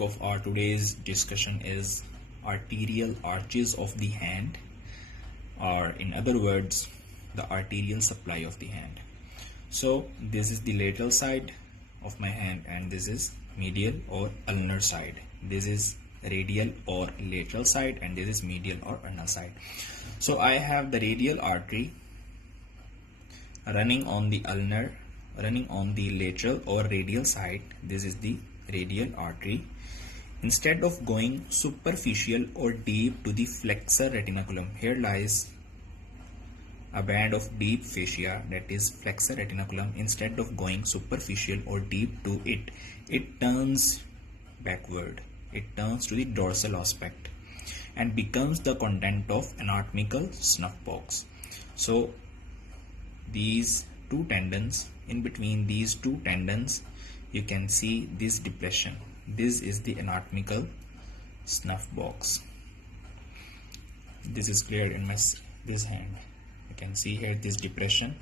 topic of our today's discussion is arterial arches of the hand, or in other words, the arterial supply of the hand. So this is the lateral side of my hand and this is medial or ulnar side. This is radial or lateral side and this is medial or ulnar side. So I have the radial artery running on the ulnar, running on the lateral or radial side. This is the radial artery. Instead of going superficial or deep to the flexor retinaculum, here lies a band of deep fascia, that is flexor retinaculum. Instead of going superficial or deep to it, it turns backward. It turns to the dorsal aspect and becomes the content of anatomical snuff box. So these two tendons, in between these two tendons, you can see this depression. This is the anatomical snuff box. This is clear in this hand. You can see here this depression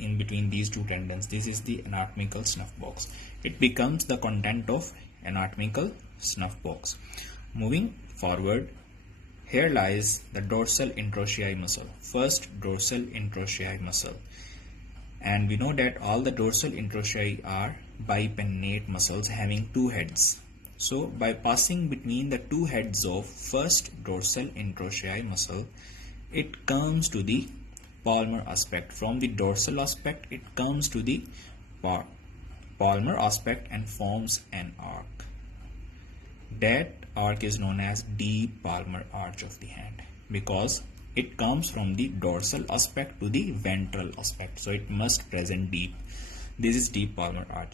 in between these two tendons. This is the anatomical snuff box. It becomes the content of anatomical snuff box. Moving forward, here lies the dorsal interossei muscle. First, dorsal interossei muscle. And we know that all the dorsal interossei are bipennate muscles having two heads. So by passing between the two heads of first dorsal interossei muscle, it comes to the palmar aspect. From the dorsal aspect, it comes to the palmar aspect and forms an arc. That arc is known as deep palmar arch of the hand because it comes from the dorsal aspect to the ventral aspect. So it must present deep. This is deep palmar arch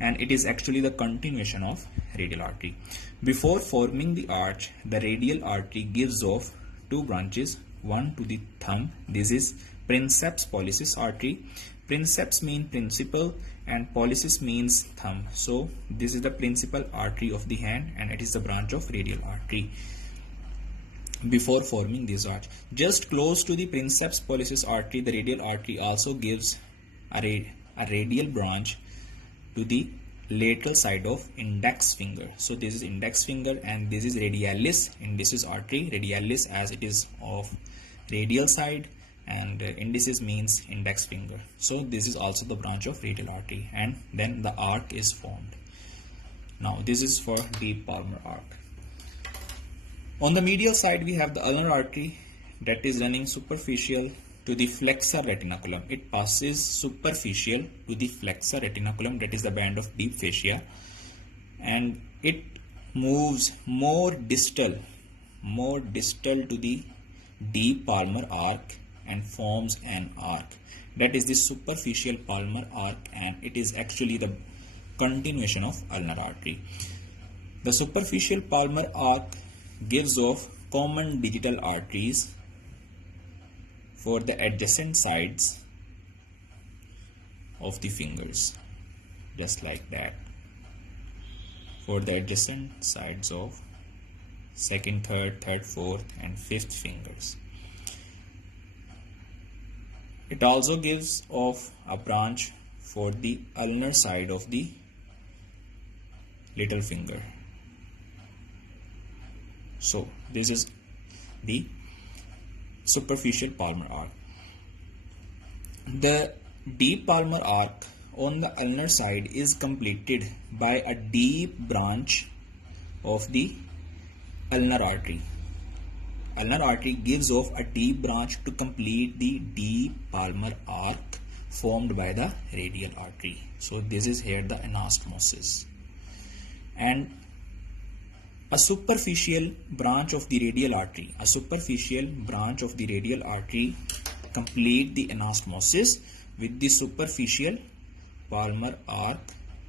and it is actually the continuation of radial artery. Before forming the arch, the radial artery gives off two branches, one to the thumb. This is princeps pollicis artery. Princeps means principal and pollicis means thumb. So this is the principal artery of the hand and it is the branch of radial artery. Before forming this arch, just close to the princeps pollicis artery, the radial artery also gives a radial branch to the lateral side of index finger. So this is index finger and this is radialis, and this is artery. Radialis as it is of radial side and indicis means index finger. So this is also the branch of radial artery and then the arc is formed. Now this is for deep palmar arc. On the medial side, we have the ulnar artery that is running superficial to the flexor retinaculum. It passes superficial to the flexor retinaculum, that is the band of deep fascia, and it moves more distal to the deep palmar arc and forms an arc. That is the superficial palmar arc and it is actually the continuation of ulnar artery. The superficial palmar arc gives off common digital arteries for the adjacent sides of the fingers, just like that, for the adjacent sides of second, third, fourth and fifth fingers. It also gives off a branch for the ulnar side of the little finger. So this is the superficial palmar arc. The deep palmar arc on the ulnar side is completed by a deep branch of the ulnar artery. Ulnar artery gives off a deep branch to complete the deep palmar arc formed by the radial artery. So this is here the anastomosis. And a superficial branch of the radial artery, complete the anastomosis with the superficial palmar arc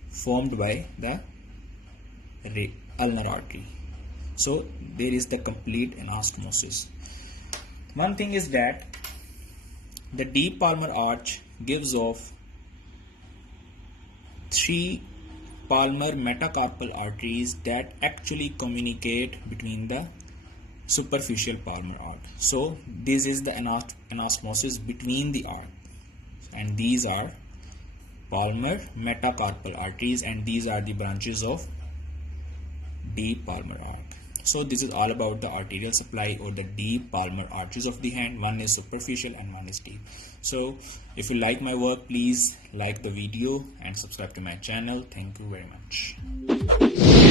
formed by the ulnar artery. So there is the complete anastomosis. One thing is that the deep palmar arch gives off three palmar metacarpal arteries that actually communicate between the superficial palmar arc. So this is the anastomosis between the arc, and these are palmar metacarpal arteries, and these are the branches of deep palmar arc. So this is all about the arterial supply or the deep palmar arches of the hand. One is superficial and one is deep. So if you like my work, please like the video and subscribe to my channel. Thank you very much.